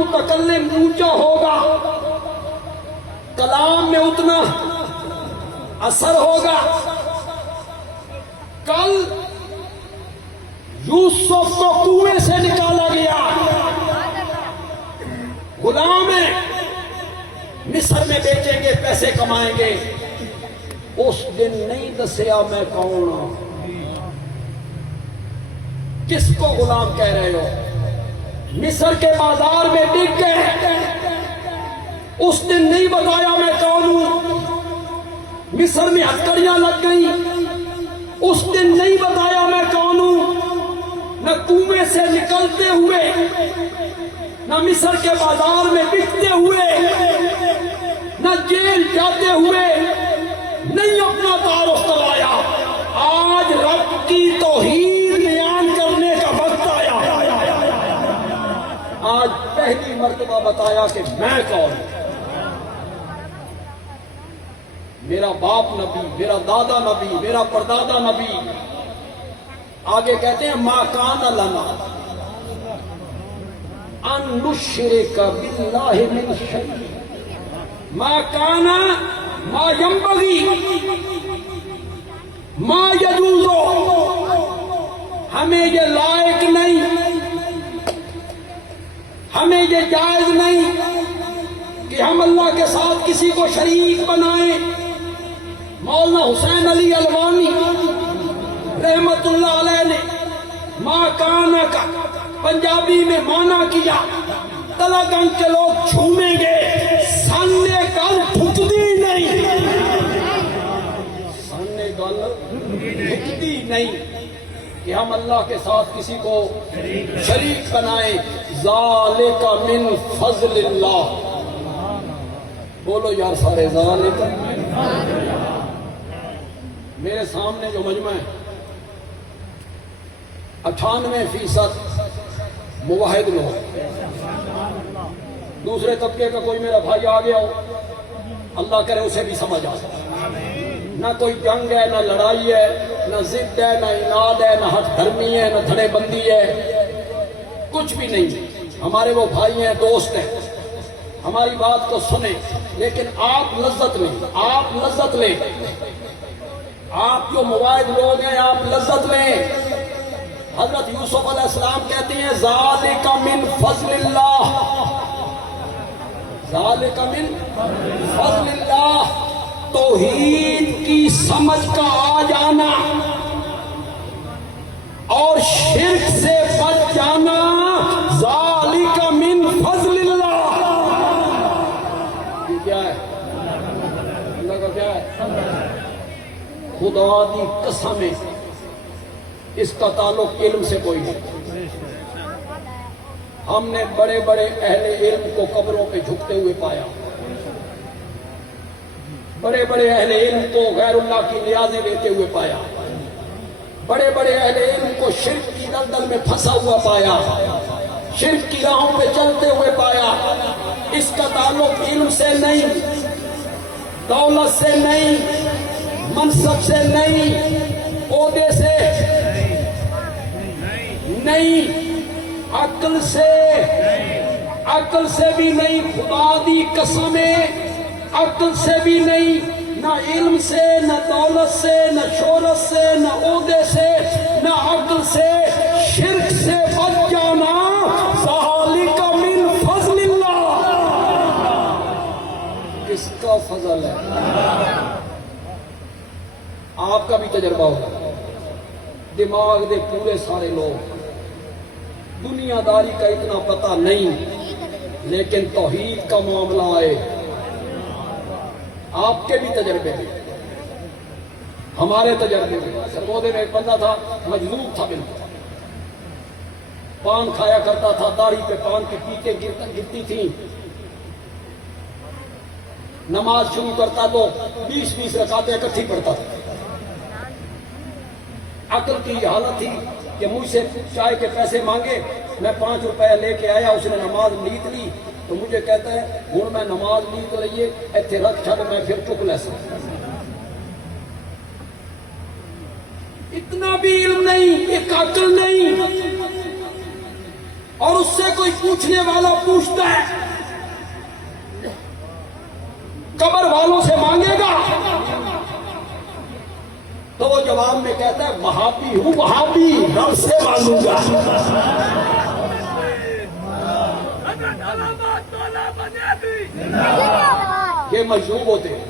متکلم اونچا ہوگا کلام میں اتنا اثر ہوگا. کل یوسف کو کنویں سے نکالا گیا، غلام ہیں، مصر میں بیچیں گے، پیسے کمائیں گے. اس دن نہیں دسیا میں کون ہوں. کس کو غلام کہہ رہے ہو؟ مصر کے بازار میں بک گئے، اس دن نہیں بتایا میں کون ہوں. مصر میں ہتھکڑیاں لگ گئی، اس دن نہیں بتایا میں کون ہوں. نہ کنویں سے نکلتے ہوئے، نہ مصر کے بازار میں بکتے ہوئے، نہ جیل جاتے ہوئے نہیں اپنا تعارف کروایا. آج رب کی توحید بیان کرنے کا وقت آیا. آج پہلی مرتبہ بتایا کہ میں کون ہوں. میرا باپ نبی، میرا دادا نبی، میرا پردادا نبی. آگے کہتے ہیں ما کان لنا ان نشرک باللہ من شیء، ما کان ما ینبغی ما یجوز. ہمیں یہ لائق نہیں، ہمیں یہ جائز نہیں کہ ہم اللہ کے ساتھ کسی کو شریک بنائیں. مولانا حسین علی الوانی رحمت اللہ علیہ نے ما کانا کا پنجابی میں معنی کیا، تلا گنج کے لوگ جھومیں گے، سامنے گل ٹھکتی نہیں، سامنے گل ٹھکتی نہیں کہ ہم اللہ کے ساتھ کسی کو شریک بنائیں. ذالک من فضل اللہ. بولو یار سارے ذالک. میرے سامنے جو مجمع ہے 98% موحد لوگ. دوسرے طبقے کا کوئی میرا بھائی آ گیا ہو، اللہ کرے اسے بھی سمجھ آ جائے. نہ کوئی جنگ ہے، نہ لڑائی ہے، نہ ضد ہے، نہ اناد ہے، نہ ہٹ دھرمی ہے، نہ دھڑے بندی ہے، کچھ بھی نہیں. ہمارے وہ بھائی ہیں، دوست ہیں، ہماری بات کو سنیں. لیکن آپ لذت لیں، آپ لذت لیں. آپ جو موائد لوگ ہیں آپ لذت لیں. حضرت یوسف علیہ السلام کہتے ہیں ذالک من فضل اللہ، ذالک من فضل اللہ. توحید کی سمجھ کا آ جانا اور شرک سے بچ جانا، ذالک من فضل اللہ. یہ کیا ہے؟ اللہ کا کیا ہے؟ خدا دی قسم ہے، اس کا تعلق علم سے کوئی نہیں. ہم نے بڑے بڑے اہل علم کو قبروں پہ جھکتے ہوئے پایا، بڑے بڑے اہل علم کو غیر اللہ کی نیازیں لیتے ہوئے پایا، بڑے بڑے اہل علم کو شرک کی دلدل میں پھنسا ہوا پایا، شرک کی راہوں پہ چلتے ہوئے پایا. اس کا تعلق علم سے نہیں، دولت سے نہیں، منصب سے نہیں، عہدے سے نہیں، عقل سے بھی نہیں. خدا دی قسمیں عقل سے بھی نہیں، نہ علم سے، نہ دولت سے، نہ شہرت سے، نہ عہدے سے، نہ عقل سے. شرک سے بچ جانا ذالک من فضل اللہ. کس کا فضل ہے؟ آپ کا بھی تجربہ ہوگا. دماغ دے پورے سارے لوگ دنیا داری کا اتنا پتہ نہیں، لیکن توحید کا معاملہ آئے. آپ کے بھی تجربے ہیں، ہمارے تجربے میں. سرگودے میں ایک بندہ تھا، مجذوب تھا بالکل، پان کھایا کرتا تھا، داڑھی پہ پان کی پیکیں گرتی تھیں. نماز شروع کرتا تو 20 رکعتیں اکٹھی پڑھتا تھا. عقل کی یہ حالت تھی کہ مجھ سے چائے کے پیسے مانگے، میں 5 روپے لے کے آیا، اس نے نماز نیت لی تو مجھے کہتا ہے ہوں میں نماز نیت لئیے ایتھے رکھ چھڑ میں پھر چک لے سکتا. اتنا بھی علم نہیں، ایک عقل نہیں. اور اس سے کوئی پوچھنے والا پوچھتا ہے قبر والوں سے مانگے گا تو وہ جواب میں کہتا ہے وہابی ہوں وہابی رب سے مانگوں گا. یہ مجذوب ہوتے ہیں.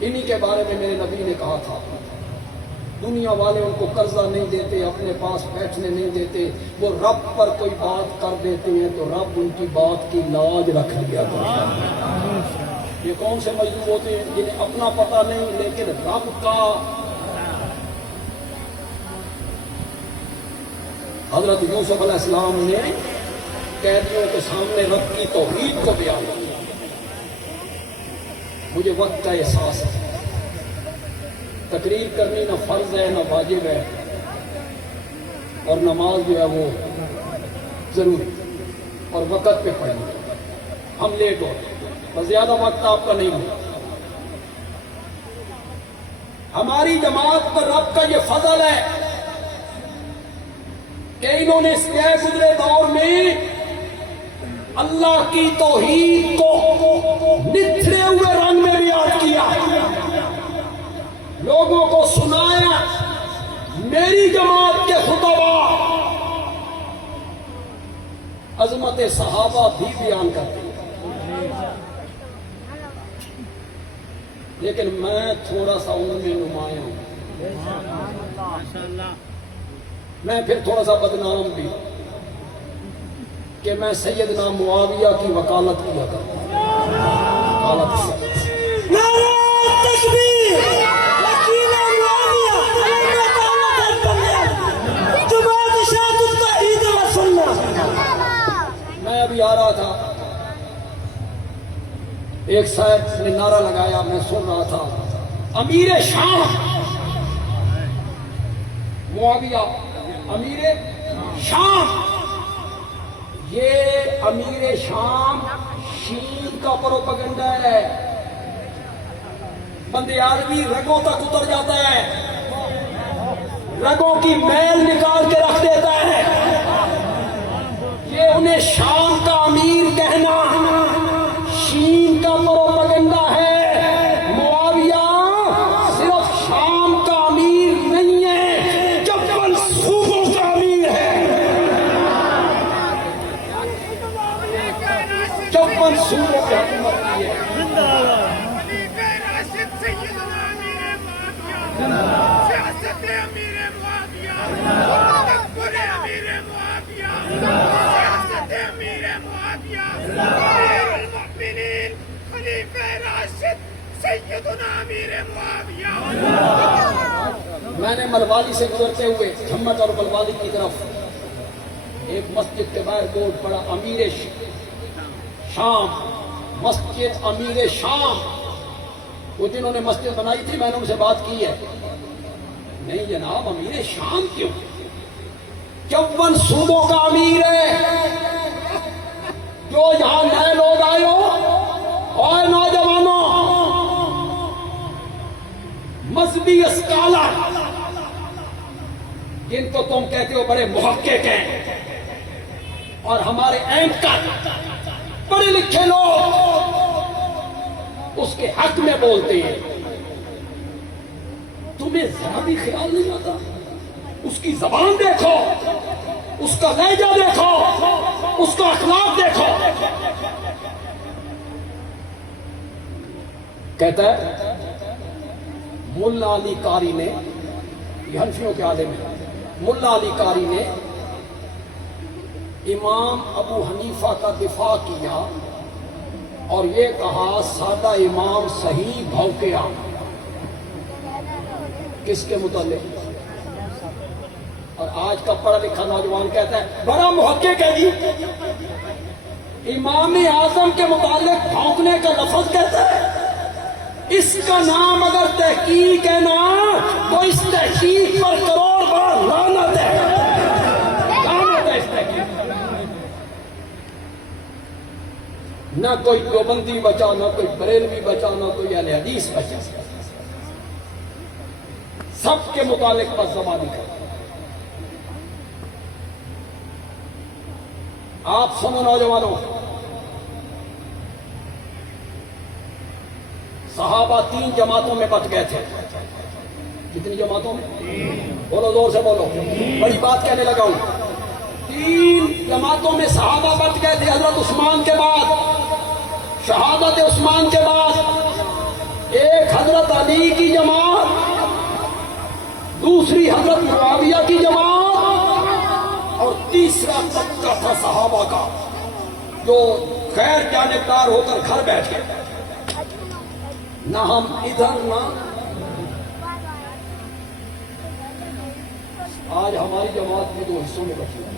انہی کے بارے میں میرے نبی نے کہا تھا دنیا والے ان کو قرضہ نہیں دیتے, اپنے پاس بیٹھنے نہیں دیتے, وہ رب پر کوئی بات کر دیتے ہیں تو رب ان کی بات کی لاج رکھ لیا کرتا ہے. یہ کون سے مجذوب ہوتے ہیں جنہیں اپنا پتہ نہیں لیکن رب کا. حضرت یوسف علیہ السلام نے قیدیوں کے سامنے رب کی توحید کو بیان کیا. مجھے وقت کا احساس ہے, تقریر کرنی نہ فرض ہے نہ واجب ہے, اور نماز جو ہے وہ ضروری اور وقت پہ پڑھنی. ہم لیٹ ہو اور زیادہ وقت آپ کا نہیں ہوا. ہماری جماعت پر رب کا یہ فضل ہے کہ انہوں نے اس طے گزرے دور میں اللہ کی توحید کو نتھرے ہوئے رنگ میں بیان کیا, لوگوں کو سنایا. میری جماعت کے خطبہ عظمت صحابہ بھی بیان کرتے ہیں, لیکن میں تھوڑا سا ان میں نمایاں ہوں. میں پھر تھوڑا سا بدنام بھی کہ میں سیدنا معاویہ کی وکالت کیا کرتا ہوں. میں ابھی آ رہا تھا, ایک صاحب نے نعرہ لگایا, میں سن رہا تھا امیر شام معاویہ امیر شام. یہ امیر شام شین کا پروپیگنڈا ہے. بندے آدمی رگوں تک اتر جاتا ہے, رگوں کی میل نکال کے رکھ دیتا ہے. یہ انہیں شام کا امیر کہنا شین کا پروپیگنڈا ہے. معاویہ صرف شام کا امیر نہیں ہے, 54 صوبوں کا امیر ہے. 54 صوبوں کی حکومت کی ہے. میں نے ملوالی سے گزرتے ہوئے جھمٹ اور ملوالی کی طرف ایک مسجد کے باہر بورڈ پڑا امیر شام, مسجد امیر شام. وہ جنہوں نے مسجد بنائی تھی میں نے ان سے بات کی ہے, نہیں جناب امیر شام کیوں؟ 54 صوبوں کا امیر ہے. جو یہاں نئے لوگ آئے ہو اور نوجوانوں, مذہبی اسکالر جن کو تم کہتے ہو بڑے محقق ہیں, اور ہمارے اینکر پڑھے لکھے لوگ اس کے حق میں بولتے ہیں. تمہیں ذرا بھی خیال نہیں آتا؟ اس کی زبان دیکھو, اس کا لہجہ دیکھو, اس کا اخلاق دیکھو. کہتا ہے ملا علی قاری نے, یہ حنفیوں کے عالم ہیں, ملا علی قاری نے امام ابو حنیفہ کا دفاع کیا اور یہ کہا سادہ امام صحیح بھوکیا. کس کے متعلق؟ اور آج کا پڑھا لکھا نوجوان کہتا ہے بڑا محقق ہے جی. امام اعظم کے متعلق بھونکنے کا لفظ کہتا ہے. اس کا نام اگر تحقیق ہے نا تو اس تحقیق پر کروڑ بار لعنت ہے. لعنت ہے اس تحقیق. نہ کوئی دیوبندی بچا, نہ کوئی بریلوی بچا, نہ کوئی اہل حدیث بچا. سب کے متعلق پر زبانی کر. آپ سنو نوجوانوں، صحابہ 3 جماعتوں میں بٹ گئے تھے. کتنی جماعتوں میں؟ بولو زور سے بولو، بڑی بات کہنے لگا ہوں. 3 جماعتوں میں صحابہ بٹ گئے تھے. حضرت عثمان کے بعد، شہادت عثمان کے بعد ایک حضرت علی کی جماعت، دوسری حضرت معاویہ کی جماعت، اور تیسرا طبقہ تھا صحابہ کا جو غیر جانبدار ہو کر گھر بیٹھ گئے. نہ ہم ادھر نہ آج ہماری جماعت بھی 2 حصوں میں بچی ہے.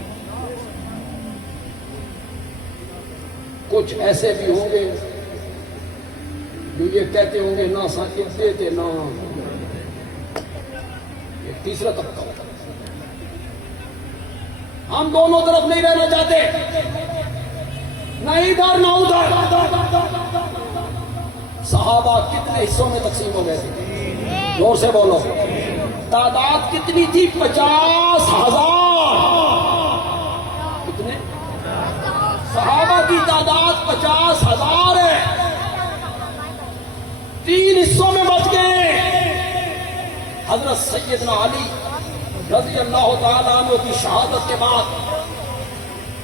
کچھ ایسے بھی ہوں گے جو یہ کہتے ہوں گے نہ ساکت دیتے نہ. یہ تیسرا طبقہ ہوتا ہے. ہم دونوں طرف نہیں رہنا چاہتے، نہ ادھر نہ ادھر. صحابہ کتنے حصوں میں تقسیم ہو گئے تھے؟ زور سے بولو. تعداد کتنی تھی؟ 50,000. کتنے؟ صحابہ کی تعداد 50,000 ہے. 3 حصوں میں بچ گئے. حضرت سیدنا علی رضی اللہ تعالیٰ عنہ کی شہادت کے بعد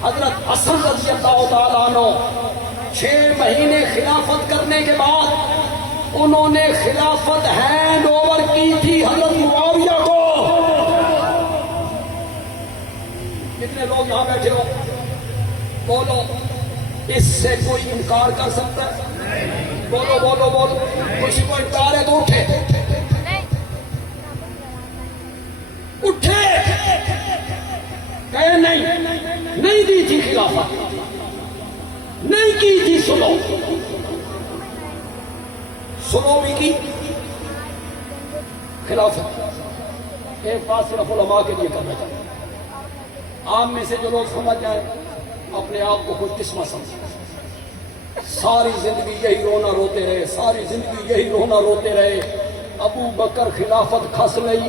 حضرت حسن رضی اللہ تعالیٰ عنہ 6 مہینے خلافت کرنے کے بعد انہوں نے خلافت ہینڈ اوور کی تھی حضرت معاویہ کو. کتنے لوگ یہاں بیٹھے ہو؟ بولو، اس سے کوئی انکار کر سکتا ہے؟ بولو بولو بولو. کسی کو انکار ہے تو اٹھے اٹھے. کہے نہیں دی تھی خلافت، نہیں کی تھی. سلو بھی کی خلافت. ایک بات صرف علماء کے لیے کرنا چاہتا ہوں، عام میں سے جو لوگ سمجھ جائیں اپنے آپ کو خوش قسمت سمجھیں. ساری زندگی یہی رونا روتے رہے، ساری زندگی یہی رونا روتے رہے. ابو بکر خلافت کھس لئی،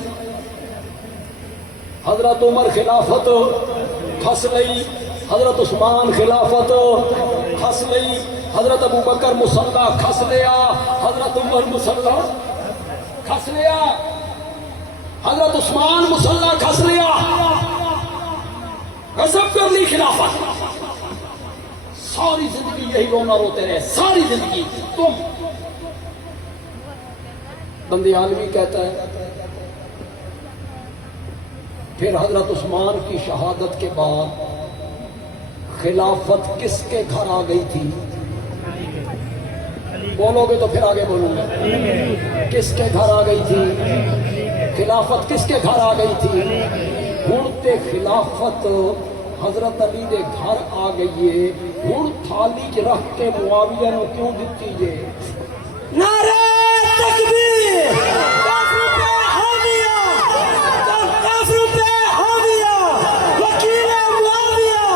حضرت عمر خلافت کھس لئی، حضرت عثمان خلافت کھس لئی، حضرت ابو بکر مسلح کھس لیا، حضرت عمر مسلح کھس لیا، حضرت عثمان مسلح کھس لیا. غصب کر لی خلافت. ساری زندگی یہی رونا روتے رہے، ساری زندگی. تم بندی عالمی کہتا ہے پھر حضرت عثمان کی شہادت کے بعد خلافت کس کے گھر آ گئی تھی؟ بولو گے تو پھر آگے بولوں گا. کس کے گھر آ گئی تھی خلافت؟ کس کے گھر آ گئی تھی؟ ہن تے خلافت حضرت علی دے گھر آ گئی ہے. ہن تھالی چ رکھ کے معاویہ نو کیوں دتی جے؟ نعرہ تکبیر، کافر پہ حامیہ، کافر پہ حامیہ، وکیل معاویہ.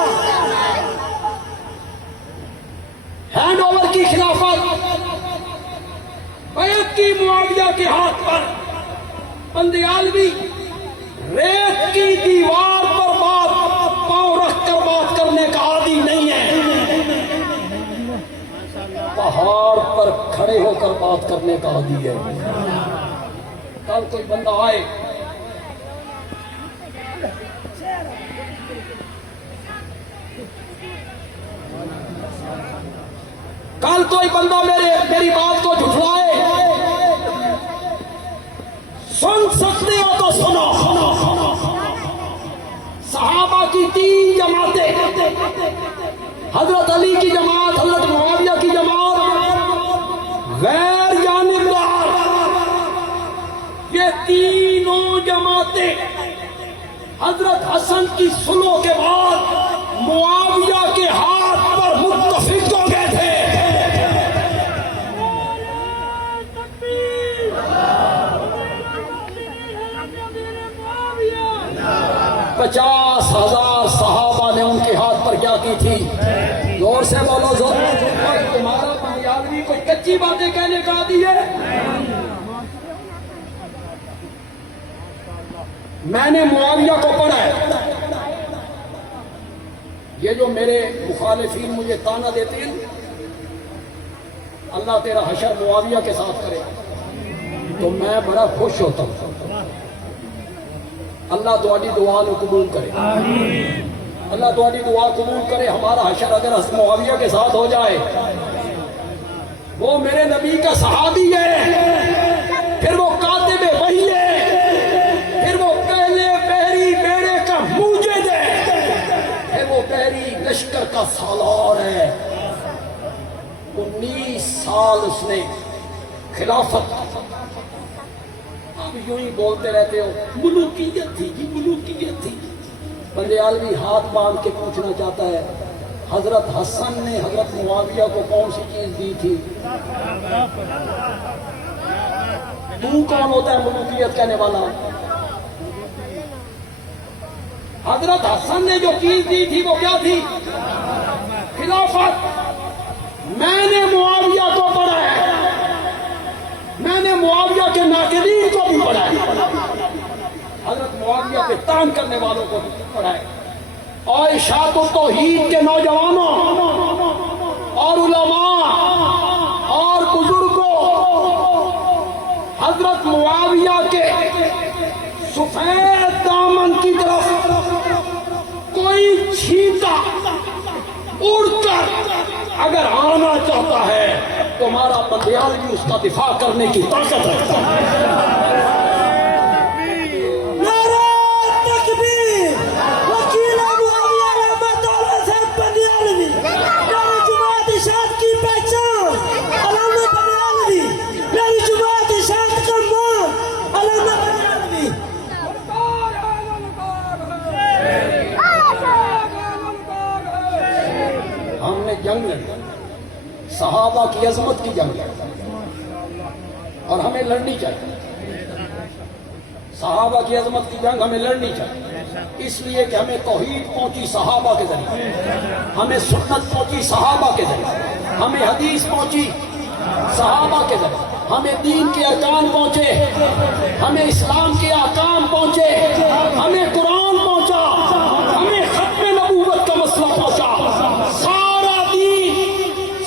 ہینڈ اوور کی خلافت بیعت کی معاویہ کے ہاتھ پر. بندے عالمی ریت کی دیوار پر پاؤں رکھ کر بات کرنے کا عادی نہیں ہے، پہاڑ پر کھڑے ہو کر بات کرنے کا عادی ہے. کل کوئی بندہ آئے کل کوئی بندہ میری بات کو جھٹلائے، سن سکتے ہو تو سنو. صحابہ کی 3 جماعتیں، حضرت علی کی جماعت، حضرت معاویہ کی جماعت، غیر جانبدار. یہ تینوں جماعتیں حضرت حسن کی سلو کے بعد معاویہ کے ہاتھ پر متفق ہو گئے تھے. 50,000 صحابہ نے ان کے ہاتھ پر کیا کی تھی؟ زور سے بولو زور. تمہارا بنیادی کوئی کچی باتیں کہنے کا عادی ہے؟ میں نے معاویہ کو پڑھا ہے، یہ جو میرے مخالفین مجھے تانا دیتے ہیں، اللہ تیرا حشر معاویہ کے ساتھ کرے تو میں بڑا خوش ہوتا ہوں۔ اللہ تہاڈی دعا نو قبول کرے، اللہ تہاڈی دعا قبول کرے۔ ہمارا حشر اگر معاویہ کے ساتھ ہو جائے، وہ میرے نبی کا صحابی ہے، پھر وہ کاتب وحی ہے، پھر وہ پہلے پہری بیڑے کا موجد ہے، پھر وہ پہری لشکر کا سالار ہے۔ 19 سال اس نے خلافت، اب یوں ہی بولتے رہتے ہو ملوکیت تھی جی، ملوکیت تھی۔ بندیالوی ہاتھ باندھ کے پوچھنا چاہتا ہے، حضرت حسن نے حضرت معاویہ کو کون سی چیز دی تھی؟ تو کون ہوتا ہے ملوکیت کہنے والا؟ حضرت حسن نے جو چیز دی تھی وہ کیا تھی؟ خلافت۔ میں نے معاویہ کو پڑھا ہے، میں نے معاویہ کے ناقدین کو بھی پڑھا ہے، حضرت معاویہ پہ تان کرنے والوں کو بھی پڑھا ہے، اور اشاعت التوحید کے نوجوانوں اور علماء اور بزرگوں حضرت معاویہ کے سفید دامن کی طرف کوئی چھینٹا اڑ کر اگر آنا چاہتا ہے تو ہمارا بندیالوی اس کا دفاع کرنے کی طاقت رکھتا ہے۔ جنگ لڑی، صحابہ کی عظمت کی جنگ لڑی، اور ہمیں لڑنی چاہیے۔ صحابہ کی عظمت کی جنگ ہمیں لڑنی چاہیے، اس لیے کہ ہمیں توحید پہنچی صحابہ کے ذریعے، ہمیں سنت پہنچی صحابہ کے ذریعے، ہمیں حدیث پہنچی صحابہ کے ذریعے، ہمیں دین کے ارکان پہنچے، ہمیں اسلام کے احکام پہنچے، ہمیں قرآن پہنچا، ہمیں ختم نبوت کا مسئلہ پہنچا۔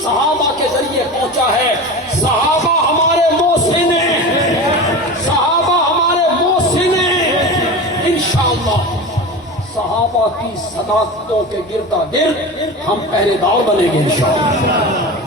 صحابہ کے ذریعے پہنچا ہے۔ صحابہ ہمارے محسن ہیں، صحابہ ہمارے محسن ہیں۔ انشاءاللہ صحابہ کی صداقتوں کے گرد ہم پہرے دار بنیں گے انشاءاللہ۔